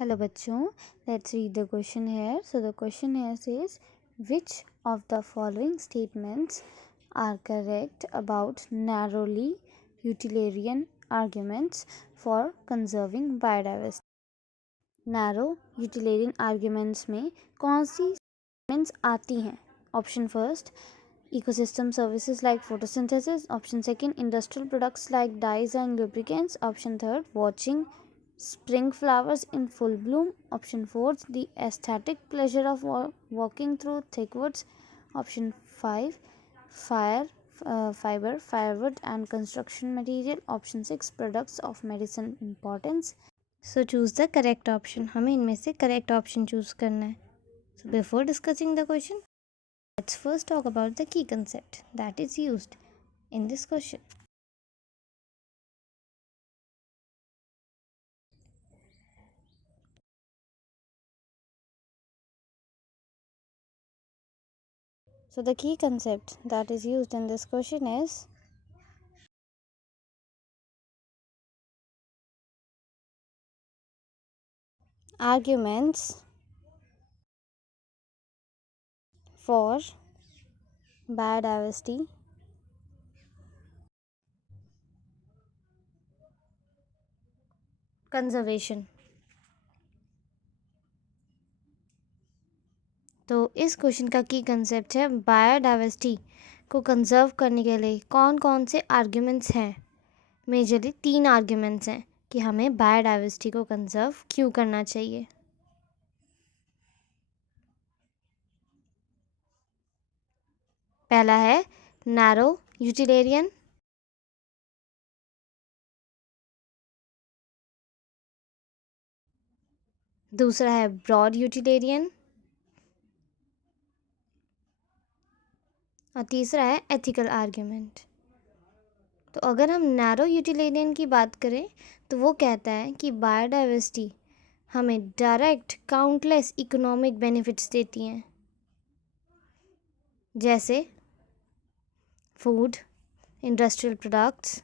Hello बच्चों, let's read the question here. So the question here says, which of the following statements are correct about narrowly utilitarian arguments for conserving biodiversity? Narrow utilitarian arguments में कौन सी statements आती हैं? Option first, ecosystem services like photosynthesis. Option second, industrial products like dyes and lubricants. Option third, watching spring flowers in full bloom. Option 4, the aesthetic pleasure of walking through thick woods. Option 5, fiber, firewood and construction material. Option 6, products of medicine importance. So choose the correct option. हमें इनमें से correct option choose करना है. So before discussing the question, let's first talk about the key concept that is used in this question. So the key concept that is used in this question is arguments for biodiversity conservation. तो इस question का की concept है biodiversity को conserve करने के लिए कौन कौन से आर्ग्यूमेंट्स हैं. मेजरली 3 आर्ग्यूमेंट्स हैं कि हमें बायोडाइवर्सिटी को कंजर्व क्यों करना चाहिए. पहला है नैरो यूटिलिटेरियन. दूसरा है ब्रॉड यूटिलिटेरियन. और तीसरा है एथिकल आर्ग्यूमेंट. तो अगर हम नैरो यूटिलिटेरियन की बात करें तो वो कहता है कि बायोडाइवर्सिटी हमें डायरेक्ट काउंटलेस इकोनॉमिक बेनिफिट्स देती हैं, जैसे food, industrial products,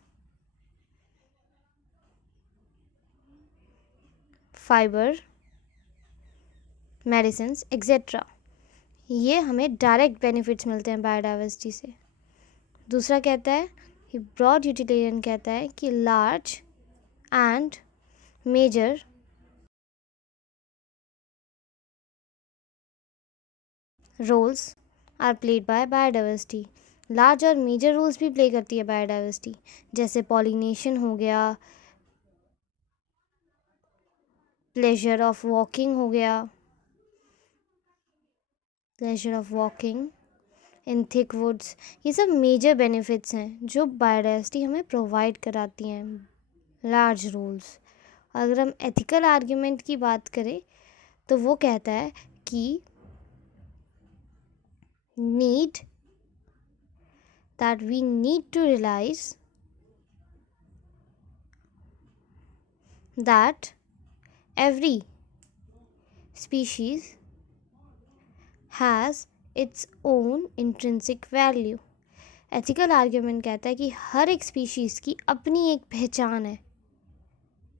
fibre, medicines etcetera. ये हमें डायरेक्ट बेनिफिट्स मिलते हैं बायोडाइवर्सिटी से. दूसरा कहता है कि ब्रॉड यूटिलिटेरियन कहता है कि large and major roles are played by biodiversity. Large और मेजर रोल्स भी प्ले करती है बायोडाइवर्सिटी, जैसे पॉलिनेशन हो गया, प्लेजर ऑफ वॉकिंग हो गया, pleasure of walking in thick woods. ये सब मेजर बेनिफिट्स हैं जो बायोडाइवर्सिटी हमें प्रोवाइड कराती हैं, लार्ज रोल्स. अगर हम एथिकल आर्ग्यूमेंट की बात करें तो वो कहता है कि we need to realize that every species has its own intrinsic value. Ethical argument कहता है कि हर एक स्पीशीज़ की अपनी एक पहचान है,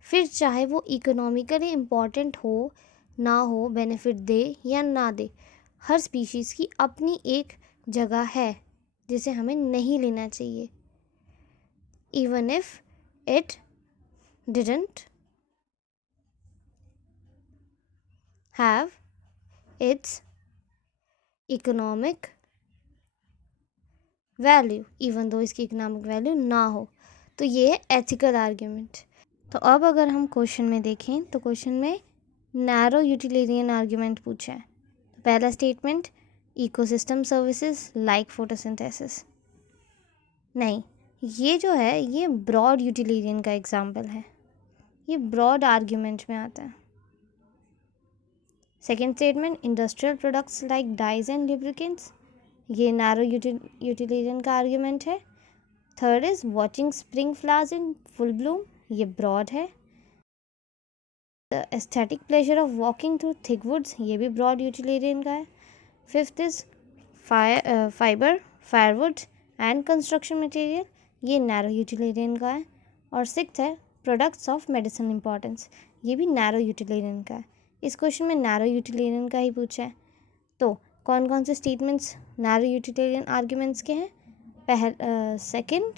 फिर चाहे वो इकोनॉमिकली इम्पॉर्टेंट हो ना हो, बेनिफिट दे या ना दे, हर स्पीशीज़ की अपनी एक जगह है जिसे हमें नहीं लेना चाहिए, even if it didn't have it's economic value, even though इसकी इकोनॉमिक वैल्यू ना हो. तो ये है एथिकल आर्ग्यूमेंट. तो अब अगर हम क्वेश्चन में देखें तो क्वेश्चन में नैरो यूटिलिटेरियन आर्ग्यूमेंट पूछा है. तो पहला statement ecosystem services like photosynthesis. नहीं, ये जो है ये ब्रॉड यूटिलिटेरियन का एग्जाम्पल है, ये ब्रॉड आर्ग्यूमेंट में आता है. Second statement industrial products like dyes and lubricants, ये नैरो यूटिलिटेरियन का आर्ग्यूमेंट है. Third is watching spring flowers in full bloom, ये ब्रॉड है. The aesthetic pleasure of walking through thick woods, ये भी ब्रॉड यूटिलिटेरियन का है. Fifth is fibre, firewood and construction material, ये नैरो यूटिलिटेरियन का है. और सिक्स्थ है प्रोडक्ट्स ऑफ मेडिसिन इंपॉर्टेंस, ये भी नैरो यूटिलियन का है। इस क्वेश्चन में नैरो यूटिलियन का ही पूछा है। तो कौन कौन से स्टेटमेंट्स नैरो यूटिलियन आर्ग्यूमेंट्स के हैं? Second,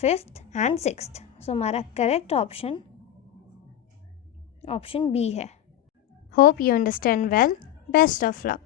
fifth and sixth. So हमारा करेक्ट ऑप्शन बी है। Hope you understand well. Best of luck.